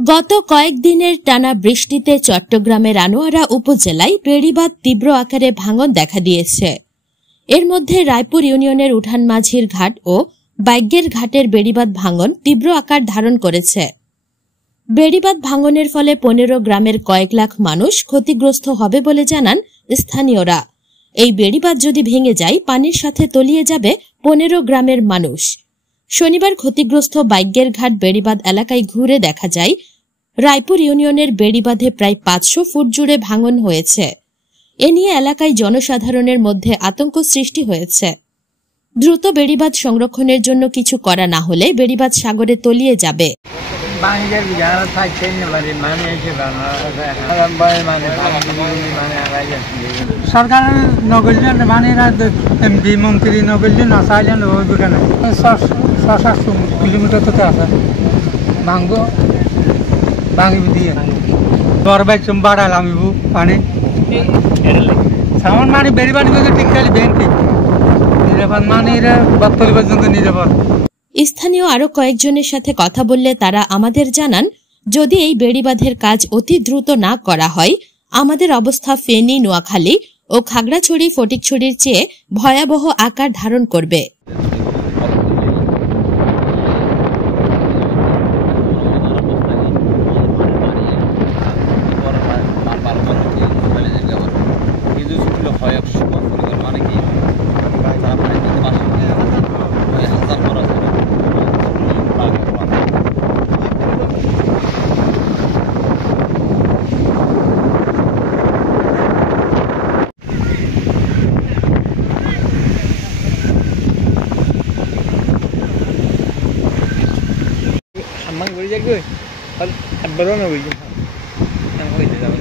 গত কয়েকদিনের টানা বৃষ্টিতে চট্টগ্রামের আনোয়ারা উপজেলায় বেড়িবাঁধ তীব্র আকারে ভাঙন দেখা দিয়েছে। এর মধ্যে রায়পুর ইউনিয়নের উঠানমাঝির ঘাট ও বাইগ্যের ঘাটের বেড়িবাঁধ ভাঙন তীব্র আকার ধারণ করেছে। বেড়িবাঁধ ভাঙনের ফলে 15 গ্রামের কয়েক লাখ মানুষ ক্ষতিগ্রস্ত হবে বলে জানান স্থানীয়রা। এই বেড়িবাঁধ যদি ভেঙে যায়, পানির সাথে তলিয়ে যাবে 15 গ্রামের মানুষ। শনিবার ক্ষতিগ্রস্ত বাইগ্যের ঘাট বেড়িবাঁধ এলাকায় ঘুরে দেখা যায়, রায়পুর ইউনিয়নের বেড়িবাঁধে প্রায় 500 ফুট জুড়ে ভাঙন হয়েছে। এ নিয়ে এলাকায় জনসাধারণের মধ্যে আতঙ্ক সৃষ্টি হয়েছে। দ্রুত বেড়িবাঁধ সংরক্ষণের জন্য কিছু করা না হলে বেড়িবাঁধ সাগরে তলিয়ে যাবে। সরকার নগরীর এমপি মন্ত্রী নগরীর না চাইলেন ওইখানে 600 কিলোমিটার তো আছে ভাঙব ভাঙিব দিয়ে দর বাইক বাড়াল আমি পানি সামান মানে বেড়ি বাড়ি ঠিক চাইলে ব্যাংকে নিরাপদ মানে এরা বাপ্তলি পর্যন্ত নিরাপদ। স্থানীয় আরো কয়েকজনের সাথে কথা বললে তারা আমাদের জানান, যদি এই বেড়িবাঁধের কাজ অতি দ্রুত না করা হয়, আমাদের অবস্থা ফেনী, নোয়াখালী ও খাগড়াছড়ি, ফটিকছড়ির চেয়ে ভয়াবহ আকার ধারণ করবে। Mang với giấy cười, ăn bơ nó bị gì? Ăn hơi gì đâu.